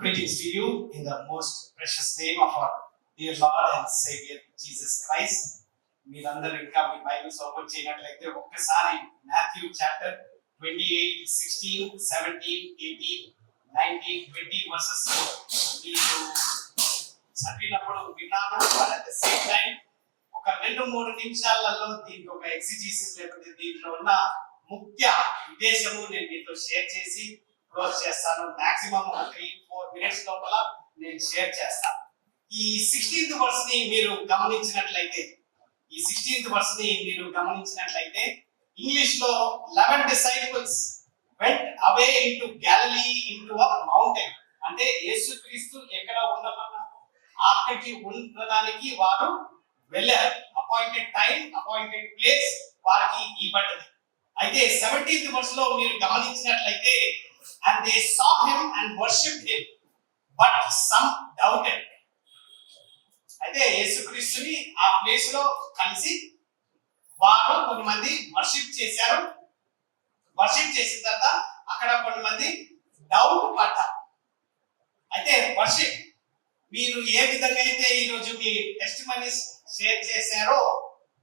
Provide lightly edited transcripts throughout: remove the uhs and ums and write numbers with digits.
Greetings to you in the most precious name of our dear Lord and Savior Jesus Christ. మీరందరూ ఇంకా మీ Bibles open చేయనట్లయితే ఒక్కసారి Matthew chapter 28, 16, 17, 18, 19, 20 versus మీరు చదివినప్పుడు విన్నాను. At the same time ఒక 2-3 నిమిషాలలో దీనికి ఒక ఎగ్జిజిసిస్ లేకపోతే దీంట్లో ఉన్న ముఖ్య ఉద్దేశము నేను మీతో షేర్ చేసి క్లోజ్ చేస్తాను. మాక్సిమం 3-4 మినిట్స్ లోపల నేను షేర్ చేస్తాను. ఈ 16th వర్స్ ని మీరు గమనించినట్లయితే ఇంగ్లీష్ లో 11 disciples went away into Galilee into a mountain. అంటే యేసుక్రీస్తు ఎక్కడ ఉండమన్నా అక్కడికి ఉండడానికి వారు వెళ్ళారు. అపాయింటెడ్ టైం, అపాయింటెడ్ ప్లేస్ వారికి ఇవ్వబడింది. అయితే 17th వర్స్ లో మీరు గమనించినట్లయితే and they saw him and worshipped him but some doubted. అయితే యేసుక్రీస్తుని ఆ ప్లేస్ లో కలిసి వారు కొంతమంది వర్షిప్ చేశారు. వర్షిప్ చేసిన తర్వాత అక్కడ కొంతమంది డౌట్ పడ్డారు. అయితే వర్షిప్ మీరు ఏ విధంగా అయితే ఈరోజు మీ టెస్టిమనీస్ షేర్ చేశారో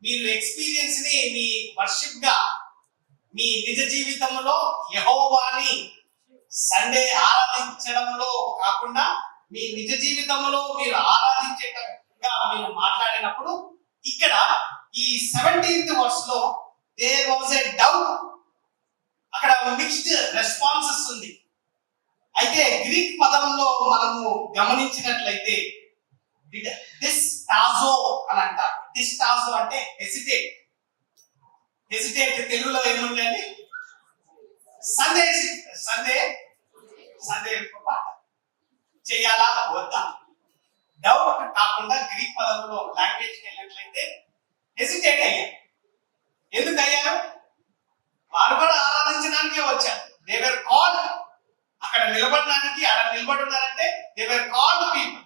మీరు ఎక్స్పీరియన్స్ ని మీ వర్షిప్ గా మీ నిజ జీవితంలో యెహోవాని సండే ఆరాధించడంలో కాకుండా మీ నిజ జీవితంలో మీరు ఆరాధించేటట్టుగా మీరు మాట్లాడినప్పుడు ఇక్కడ ఈ 17th వర్స్ లో దేర్ వాజ్ ఎ డౌట్. అక్కడ మిక్స్డ్ రెస్పాన్సెస్ ఉంది. అయితే గ్రీక్ పదంలో మనము గమనించినట్లయితే డిస్టాజో అని అంటారు. డిస్టాజో అంటే హెసిటేట్. హెసిటేట్ తెలుగులో ఏముందండి? సందేహ చేయాలా వద్దా, డౌట్ కాకుండా గ్రీక్ పదంలో లాంగ్వేజ్కి వెళ్ళినట్లయితే హెసిటేట్ అయ్యారు. ఎందుకు అయ్యారు? వారు కూడా ఆరాధించడానికే వచ్చారు. They were called. అక్కడ నిలబడడానికి, అక్కడ నిలబడి ఉన్నారంటే దే వర్ కాల్డ్ పీపుల్.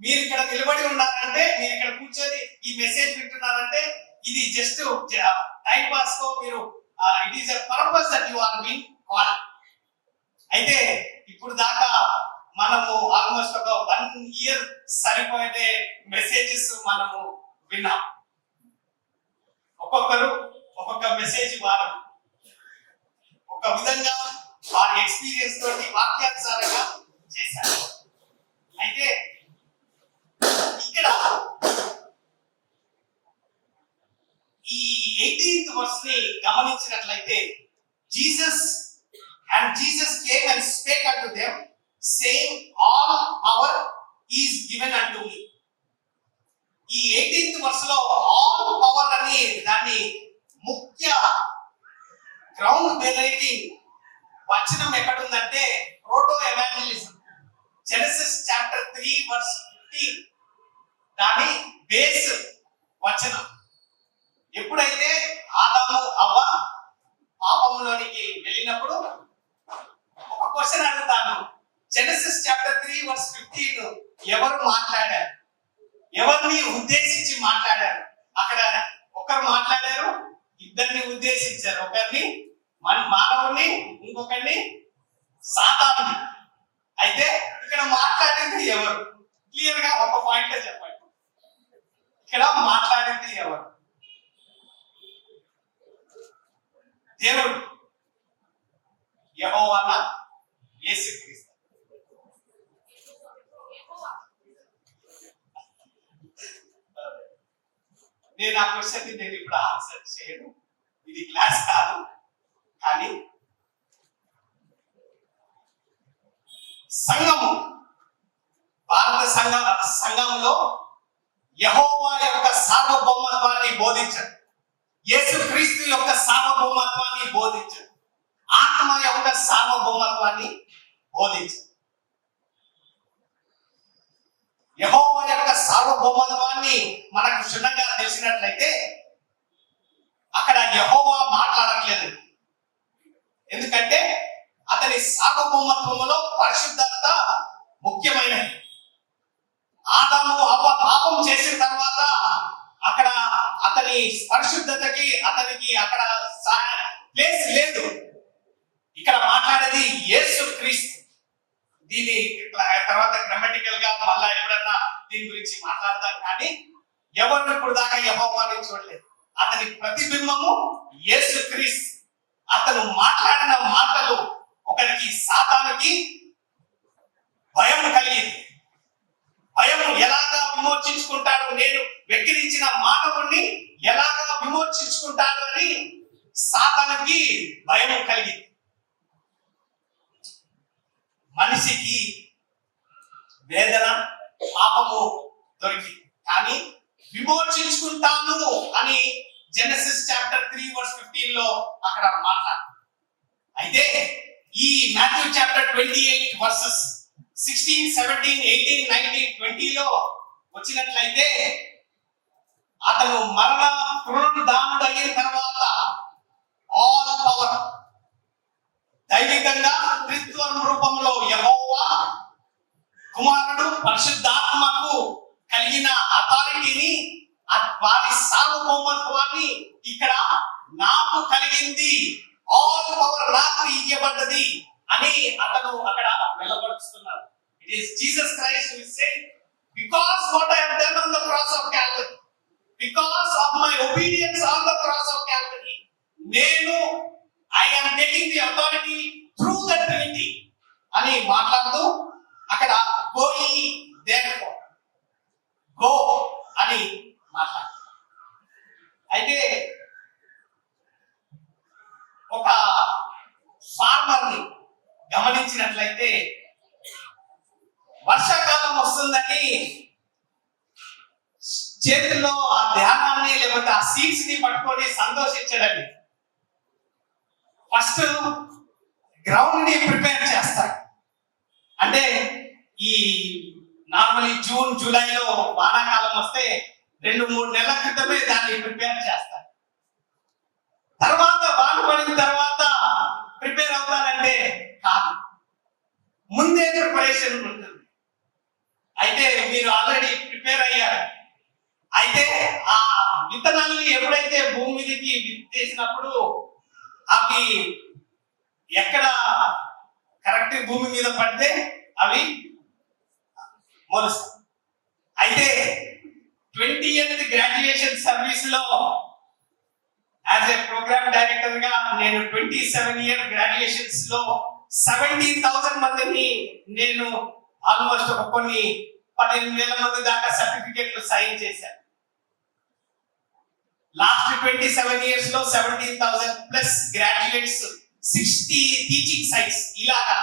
మీరు ఇక్కడ నిలబడి ఉన్నారంటే, మీరు ఇక్కడ కూర్చొని ఈ మెసేజ్ వింటున్నారంటే ఇది జస్ట్ టైం పాస్ కో మీరు it is a purpose that you are being called. అయితే ఇప్పుడు దాకా మనము ఆల్మోస్ట్ ఒక 1 year సరిపోయే మెసేజెస్ మనము విన్నాం. ఒక్కొక్కరు ఒక్కొక్క మెసేజ్ వారు ఒక విధంగా వారి ఎక్స్పీరియన్స్ తోటి వాక్యానుసారంగా చేశారు. అయితే ఇక్కడ ఈ 18th వర్స్ ని గమనించినట్లయితే Jesus came and spake unto them, saying, all power is given unto me. ఈ 18th వర్స్ లో all power అని దాన్ని ముఖ్య గ్రౌండ్ బ్రేకింగ్ వచనం ఎక్కడుందంటే proto evangelism, Genesis chapter 3 verse 15 దాని బేస్ వచనం. ఎప్పుడైతే ఆదాము అవ్వ పాపంలోనికి వెళ్ళినప్పుడు ఒక క్వశ్చన్ అడుగుతాను. జెనసిస్ చాప్టర్ 3 వర్స్ 15 ఎవరు మాట్లాడారు? ఎవరిని ఉద్దేశించి మాట్లాడారు? అక్కడ ఒకరు మాట్లాడారు, ఇద్దరిని ఉద్దేశించారు. ఒకరిని మానవుని, ఇంకొకరిని సాతానుని. అయితే ఇక్కడ మాట్లాడింది ఎవరు? క్లియర్ గా ఒక పాయింట్ లో చెప్పండి. ఇక్కడ మాట్లాడింది ఎవరు? దేవుడు, యెహోవానా, యేసుక్రీస్తు? నేను ఆ క్వశ్చన్ ని నేను ఇప్పుడు ఆన్సర్ చేయను, ఇది క్లాస్ కాదు. కానీ సంఘము, భారత సంఘంలో యెహోవా యొక్క సార్వభౌమత్వాన్ని బోధించదు, యేసుక్రీస్తు యొక్క సార్వభౌమత్వాన్ని బోధించదు, ఆత్మ యొక్క సార్వభౌమత్వాన్ని బోధించదు. యెహోవా యొక్క సార్వభౌమత్వాన్ని మనకు క్షుణ్ణంగా తెలిసినట్లయితే అక్కడ యెహోవా మాట్లాడట్లేదు. ఎందుకంటే అతని సార్వభౌమత్వములో పరిశుద్ధత ముఖ్యమైనది. ఆదాము అవ్వ పాపం చేసిన తర్వాత అక్కడ అతని పరిశుద్ధతకి అతనికి అక్కడ ప్లేస్ లేదు. ఇక్కడ మాట్లాడేది యేసుక్రీస్తు. దీన్ని తర్వాత గ్రామటికల్ గా మళ్ళా ఎప్పుడన్నా దీని గురించి మాట్లాడతాం. కానీ ఎవరు ఇప్పుడు దాకా యెహోవాని చూడలేదు. అతని ప్రతిబింబము యేసుక్రీస్తు. అతను మాట్లాడిన మాటలు ఒకరికి సాతానుకి భయం కలిగింది. భయం ఎలాగా విమోచించుకుంటాడు, నేను వెక్కిరించిన మానవుణ్ణి ఎలాగా విమోచించుకుంటాడు అని సాతానుకి భయం కలిగింది. మనిషికి వేదన పాపము దొరికింది, కానీ విమోచించుకుంటాను అని జెనసిస్ చాప్టర్ 3:15 లో అక్కడ మాట్లాడు. అయితే ఈ మాథ్యూ చాప్టర్ 28 వర్సెస్ 16, 17, 18, 19, 20 లో వచ్చినట్లయితే అతను మరణ పునరుద్ధానుడు అయిన తర్వాత ఆల్ పవర్ దైవికంగా త్రిత్వం రూపంలో యెహోవా కుమారుడు పరిశుద్ధాత్మకు కలిగిన అథారిటీని, వారి సార్వభౌమత్వాన్ని ఇక్కడ నాకు కలిగింది, ఆల్ పవర్ నాకు ఇవ్వబడ్డది అని అతను అక్కడ వెల్లబడుతున్నాడు. It is Jesus Christ who is saying, because what I have done on the cross of Calvary, because of my obedience on the cross of Calvary, నేను I am taking the authority through the Trinity అని మాట్లాడుతూ అక్కడ go ye therefore, go అని మాట్లాడు. అయితే ఒక farmer ని గమనించినట్లయితే వర్షాకాలం వస్తుందని చేతుల్లో ఆ ధ్యానాన్ని లేకపోతే ఆ సీడ్స్ ని పట్టుకొని సంతోషించడండి. ఫస్ట్ గ్రౌండ్ ని ప్రిపేర్ చేస్తాడు. అంటే ఈ నార్మల్లీ జూన్ జూలైలో వానాకాలం వస్తే 2-3 నెలల క్రితమే దాన్ని ప్రిపేర్ చేస్తారు. తర్వాత వాన పడిన తర్వాత ప్రిపేర్ అవుతారంటే కాదు, ముందే ప్రిపరేషన్ ఉంటుంది. అయితే మీరు ఆల్రెడీ ప్రిపేర్ అయ్యారు. అయితే ఆ విత్తనాలని ఎప్పుడైతే భూమి మీదకి విత్తేసినప్పుడు అవి ఎక్కడ కరెక్ట్ భూమి మీద పడితే అవి మొలుస్తాయి. అయితే 20th గ్రాడ్యుయేషన్ సర్వీస్ లో యాజ్ ఏ ప్రోగ్రామ్ డైరెక్టర్ గా నేను 27 ఇయర్ గ్రాడ్యుయేషన్స్ లో 17,000 మందిని నేను ఆల్మోస్ట్ కొన్ని 15,000 మంది దాకా సర్టిఫికెట్లు సైన్ చేశాను. లాస్ట్ 27 ఇయర్స్ లో 17,000 ప్లస్ గ్రాడ్యుయేట్స్, 60 టీచింగ్ సైట్స్. ఇలాగా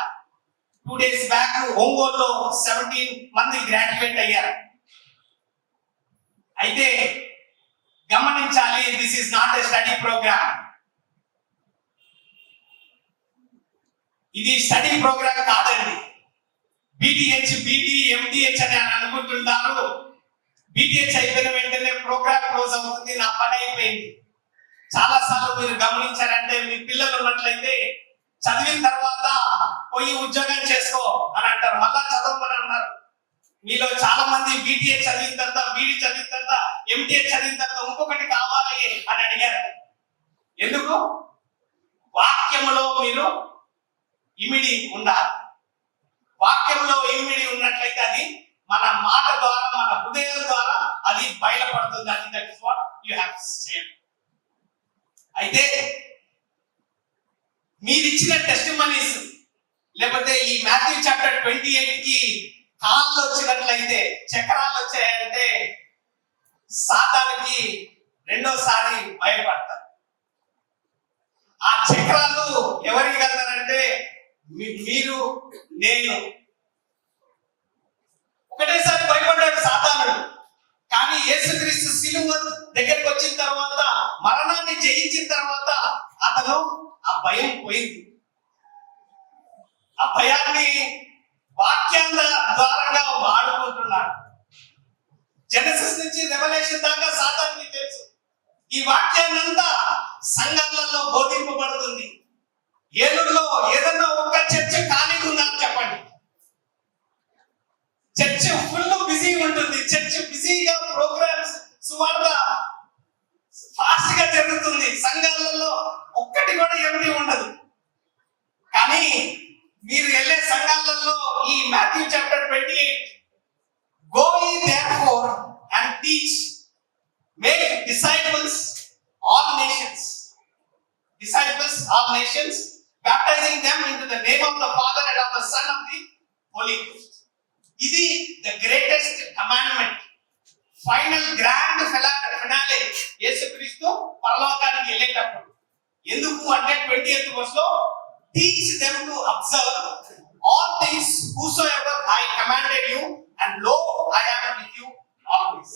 2 days బ్యాక్ ఒంగోలులో 17 మంది గ్రాడ్యుయేట్ అయ్యారు. అయితే గమనించాలి, this is not a study programme. ఇది స్టడీ ప్రోగ్రామ్ కాదండి. బీటీహెచ్, బీటీ, ఎంటీహెచ్ అని అనుకుంటుంటారు. బీటీహెచ్ అయిపోయిన వెంటనే ప్రోగ్రామ్ క్లోజ్ అవుతుంది, నా పని అయిపోయింది. చాలా సార్లు మీరు గమనించారంటే, మీ పిల్లలు ఉన్నట్లయితే చదివిన తర్వాత పోయి ఉద్యోగం చేసుకో అని అంటారు, మళ్ళా చదవమని అన్నారు. మీలో చాలా మంది బీటీహెచ్ చదివిన తర్వాత, బీడీ చదివిన తర్వాత, ఎంటీహెచ్ చదివిన తర్వాత ఇంకొకటి కావాలి అని అడిగారు. ఎందుకు? వాక్యములో మీరు ఇమిడి ఉండాలి. వాక్యంలో ఇమిడి ఉన్నట్లయితే అది మన మాట ద్వారా, మన హృదయం ద్వారా అది బయలుపడుతుంది. అది that is what you have said. అయితే మీరు ఇచ్చిన టెస్టిమనీస్ లేకపోతే ఈ మాథ్యూ చాప్టర్ 28 కి కాళ్ళు వచ్చినట్లయితే, చక్రాలు వచ్చాయంటే సాతానుకి రెండోసారి భయపడతారు. ఆ చక్రాలు ఎవరికి వెళ్తారంటే మీరు, నేను. ఒకటేసారి భయపడ్డాడు సాతానుడు. కానీ యేసుక్రీస్తు సిలువ దగ్గరికి వచ్చిన తర్వాత, మరణాన్ని జయించిన తర్వాత అతను ఆ భయం పోయింది. ఆ భయాన్ని వాక్యాల ద్వారా వాడుకుంటున్నాడు. జెనసిస్ నుంచి రెవల్యూషన్ దాకా సాతానుకి తెలుసు. ఈ వాక్యాన్నంతా సంఘాలలో బోధింపబడుతుంది. ఏలూరులో ఏదన్నా ఒక్క చర్చ్ ఖాళీగా ఉందని చెప్పండి. చర్చ్ ఫుల్ బిజీ ఉంటుంది. చర్చ్ బిజీగా ప్రోగ్రామ్స్, సువార్త ఫాస్ట్ గా జరుగుతుంది. సంఘాలలో ఒక్కటి కూడా ఏమిటి ఉండదు. కానీ మీరు వెళ్ళే సంఘాలలో ఈ Matthew chapter 28 go ye therefore and teach, make disciples all nations, baptizing them into the name of the Father and of the Son of the Holy Ghost. ఇది the greatest commandment, final grand finale. యేసుక్రీస్తు పరలోకానికి వెళ్ళేటప్పుడు ఎందుకు అంటే 20th verse లో teach them to observe all things whosoever I commanded you, and lo I am with you always.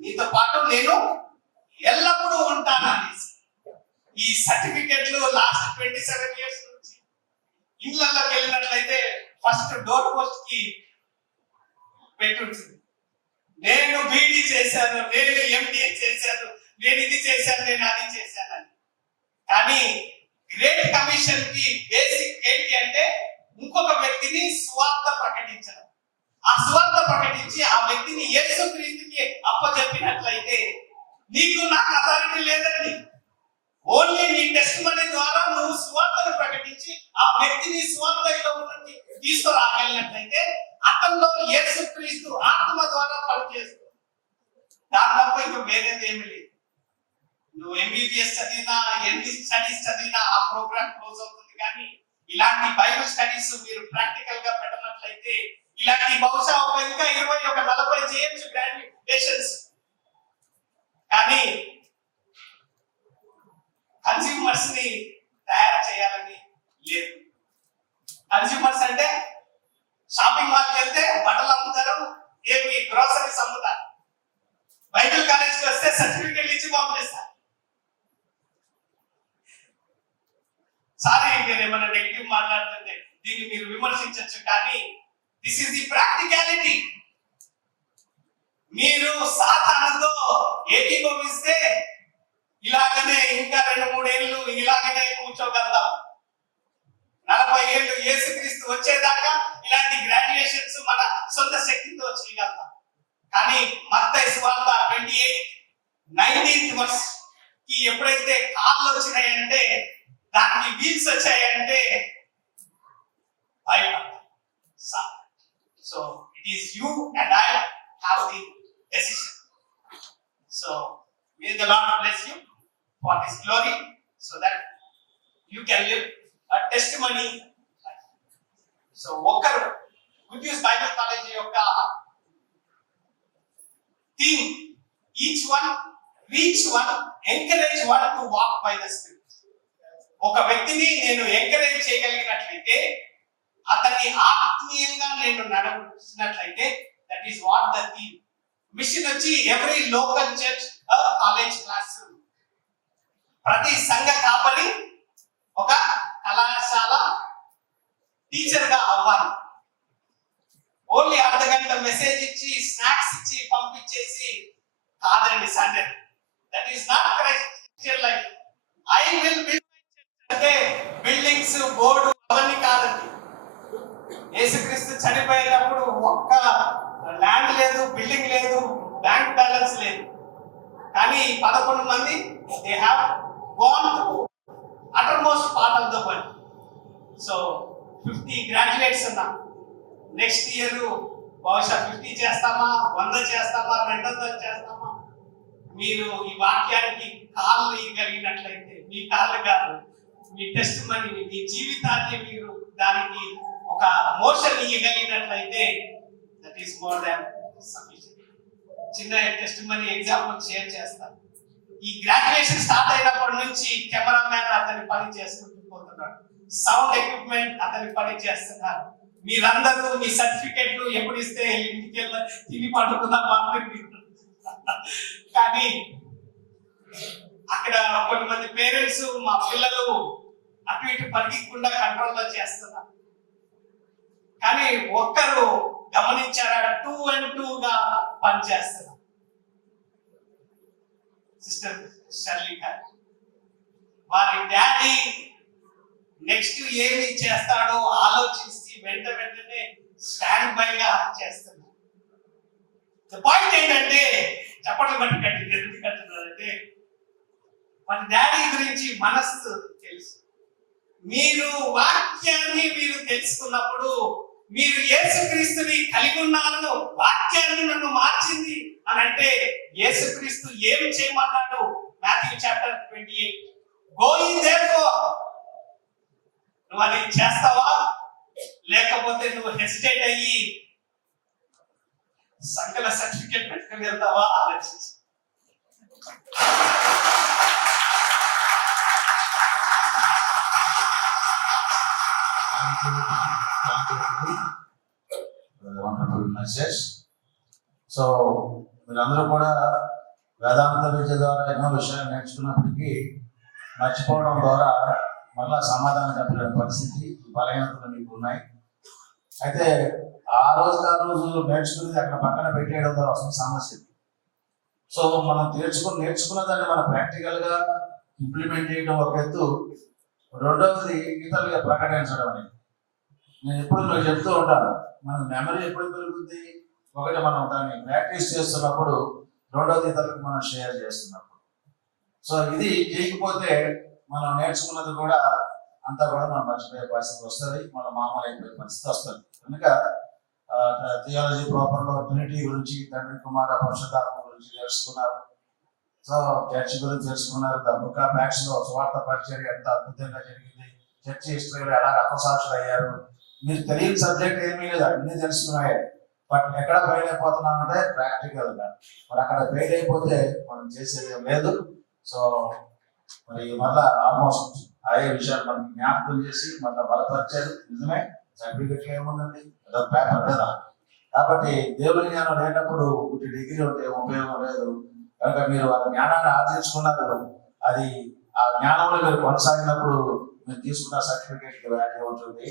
నీతో పాటు నేను ఎల్లప్పుడూ ఉంటానని ఈ సర్టిఫికెట్లు లాస్ట్ 27 years నుంచి ఇళ్ళలోకి వెళ్ళినట్లయితే ఫస్ట్ డోర్ పోస్ట్ కి పెట్టుంటుంది. నేను బీడీ చేశాను, నేను ఎంబీఏ చేశాను, నేను ఇది చేశాను, నేను అది చేశానని. కానీ గ్రేట్ కమిషన్ కి బేసిక్ ఏంటి అంటే ఇంకొక వ్యక్తిని సువార్త ప్రకటించడం. ఆ సువార్త ప్రకటించి ఆ వ్యక్తిని యేసుక్రీస్తుకి అప్పచెప్పినట్లయితే నీకు నాకు అథారిటీ లేదండి. ఓన్లీ నీ టెస్టిమనీ ద్వారా నువ్వు సువార్తను ప్రకటించి ఆ వ్యక్తిని సువార్తలో ఉన్నట్టు తీసుకురాగలిగినట్లయితే అతనిలో యేసుక్రీస్తు ఆత్మ ద్వారా పనిచేస్తుంది. దాని తప్ప ఇంకా వేరేది ఏమి లేదు. నువ్వు ఎంబీబీఎస్ చదివినా, ఎన్ని స్టడీస్ చదివినా ఆ ప్రోగ్రామ్ క్లోజ్ అవుతుంది. కానీ ఇలాంటి బైబిల్ స్టడీస్ మీరు ప్రాక్టికల్ గా పెట్టినట్లయితే ఇలాంటి బహుశా ఇంకా 40 చేయొచ్చు గ్రాడ్యుయేషన్స్. కానీ కన్స్యూమర్స్ ని తయారు చేయాలని లేదు. కన్స్యూమర్స్ అంటే షాపింగ్ మాల్కి వెళ్తే బట్టలు అమ్ముతారు, ఏమి గ్రోసరీస్ అమ్ముతారు. బైబిల్ కాలేజ్కి వస్తే సర్టిఫికెట్లు ఇచ్చి పంపిస్తారు. సారీ నేను ఏమన్నా నెగిటివ్ మాట్లాడుతుంటే దీన్ని మీరు విమర్శించవచ్చు, కానీ దిస్ ఇస్ ది ప్రాక్టికాలిటీ. మీరు సాతానుతో ఏకీభవిస్తే ఇలాగనే ఇంకా 2-3 ఏళ్ళు ఇలాగనే కూర్చోగలుగుతాం. 40 ఏళ్ళు యేసుక్రీస్తు వచ్చేదాకా ఇలాంటి గ్రాడ్యుయేషన్స్ మన సొంత శక్తితో చేయగలుగుతాం. కానీ మత్తయి సువార్త 28:19 verse కి ఎప్పుడైతే కాళ్ళు వచ్చినాయంటే, దానికి వీల్స్ వచ్చాయంటే so it is you and I have the decision. So may the Lord bless you for His glory, so that you can live a testimony life. So ఒకరు గుడ్ న్యూస్ బైబిల్ కాలేజ్ యొక్క theme each one reach one, encourage one to walk by the Spirit. ఒక వ్యక్తిని నేను encourage చేయగలిగినట్లయితే, అతన్ని ఆత్మీయంగా నేను నడిపించినట్లయితే, that is what the theme. Mission వచ్చి every local church college classroom, ప్రతి సంఘ కాపరి ఒక కళాశాల టీచర్ గా అవ్వాలి. ఓన్లీ అర్ధగంట మెసేజ్ ఇచ్చి స్నాక్స్ ఇచ్చి పంపించేసి కాదండి Sunday. That is not Christian life. I will build అంటే బిల్డింగ్స్, బోర్డు అవన్నీ కాదండి. యేసుక్రీస్తు చనిపోయేటప్పుడు ఒక్క ల్యాండ్ లేదు, బిల్డింగ్ లేదు, బ్యాంక్ బ్యాలెన్స్ లేదు. కానీ 11 మంది they have gone to uttermost part of the world. So 50 graduates ఉన్నాం. నెక్స్ట్ ఇయర్ బహుశా 50 చేస్తామా, 100 చేస్తామా, 200 చేస్తామా? మీరు ఈ వాక్యానికి కాళ్ళు ఇవ్వగలిగినట్లయితే, మీ కాళ్ళు కాదు, మీ టెస్టిమనీని, మీ జీవితాన్ని మీరు దానికి ఒక మోషన్ ఇవ్వగలిగినట్లయితే that is more than sufficient. చిన్న టెస్టిమనీ ఎగ్జాంపుల్ షేర్ చేస్తాను. ఈ గ్రాడ్యుయేషన్ స్టార్ట్ అయినప్పటి నుంచి కెమెరామ్యాన్ అతని పని చేసుకుంటూ పోతున్నాడు, సౌండ్ ఎక్విప్మెంట్ అతని పని చేస్తున్నారు. మీరందరూ మీ సర్టిఫికెట్లు ఎప్పుడు ఇస్తే ఇంటికి తిని పడుతున్నామా? కానీ అక్కడ కొంతమంది పేరెంట్స్ మా పిల్లలు అటు ఇటు పరిగెక్కకుండా కంట్రోల్లో చేస్తున్నారు. కానీ ఒక్కరు గమనించారా? 2 and 2 గా పనిచేస్తున్నారు. సిస్టర్ షర్లీ గారు, వారి డాడీ నెక్స్ట్ ఏమి చేస్తాడో ఆలోచించి వెంటనే స్టాండ్ బై గా చేస్తున్నారు. పాయింట్ ఏంటంటే, చప్పట్లు పట్టుకండి ఎందుకంటున్నారంటే, మన డాడీ గురించి మనస్సు తెలుసు. మీరు వాక్యాన్ని మీరు తెలుసుకున్నప్పుడు మీరు యేసుక్రీస్తుని కలిగి ఉన్నాను, వాక్యాన్ని నన్ను మార్చింది అని అంటే యేసుక్రీస్తు ఏమి చేయమన్నాడు? Matthew chapter 28, going therefore. నువ్వు అది చేస్తావా, లేకపోతే నువ్వు హెసిటేట్ అయ్యి సంకల సర్టిఫికేట్ పెట్టుకుని వెళ్తావా ఆలోచించి. Wonderful message. సో మీరందరూ కూడా వేదాంత విద్య ద్వారా ఎన్నో విషయాలు నేర్చుకున్నప్పటికీ మర్చిపోవడం ద్వారా మళ్ళా సమాధానం చెప్పలేని పరిస్థితి, బలహీనతలు మీకు ఉన్నాయి. అయితే ఆ రోజు నేర్చుకునేది అక్కడ పక్కన పెట్టేయడం ద్వారా వస్తున్న సమస్య. సో మనం నేర్చుకున్న దాన్ని మనం ప్రాక్టికల్గా ఇంప్లిమెంట్ చేయడం ఒక ఎత్తు, రెండవది ఇతరులుగా ప్రకటించడం అనేది. నేను ఎప్పుడు మీకు చెప్తూ ఉంటాను, మన మెమరీ ఎప్పుడు పెరుగుతుంది? ఒకటి మనం దాన్ని ప్రాక్టీస్ చేస్తున్నప్పుడు, రెండవది ఇతరులకు మనం షేర్ చేస్తున్నప్పుడు. సో ఇది చేయకపోతే మనం నేర్చుకున్నది కూడా అంతా కూడా మనం మర్చిపోయే పరిస్థితి వస్తుంది, మన మామూలు అయిపోయే పరిస్థితి వస్తుంది. కనుక థియాలజీ ప్రాపర్లో ట్రినిటీ గురించి, తండ్రి కుమార పరిశుద్ధాత్మ గురించి తెలుసుకున్నారు. సో చర్చ్ గురించి తెలుసుకున్నారు. ద బుక్ ఆఫ్ యాక్ట్స్ లో స్వార్థ పరిచర్య ఎంత అద్భుతంగా జరిగింది, చర్చ్ హిస్టరీలో ఎలా రథసాక్షులు అయ్యారు. మీరు తెలియని సబ్జెక్ట్ ఏమీ లేదు, అన్ని తెలుసుకున్నాయి. బట్ ఎక్కడ ఫెయిల్ అయిపోతున్నామంటే ప్రాక్టికల్ గా. మరి అక్కడ ఫెయిల్ అయిపోతే మనం చేసేది ఏం లేదు. సో మరి మళ్ళా ఆల్మోస్ట్ అదే విషయాలు మనం జ్ఞాపకం చేసి మళ్ళీ బలపరిచారు. నిజమే, సర్టిఫికెట్లు ఏముందండి, ఏదో పేపర్ లేదా. కాబట్టి దేవుని జ్ఞానం లేనప్పుడు ఒకటి డిగ్రీ ఉంటే ఉపయోగం లేదు. కనుక మీరు ఆ జ్ఞానాన్ని ఆర్జించుకున్నారు. అది ఆ జ్ఞానంలో మీరు కొనసాగినప్పుడు మీరు తీసుకున్న సర్టిఫికేట్కి వాల్యూ ఉంటుంది.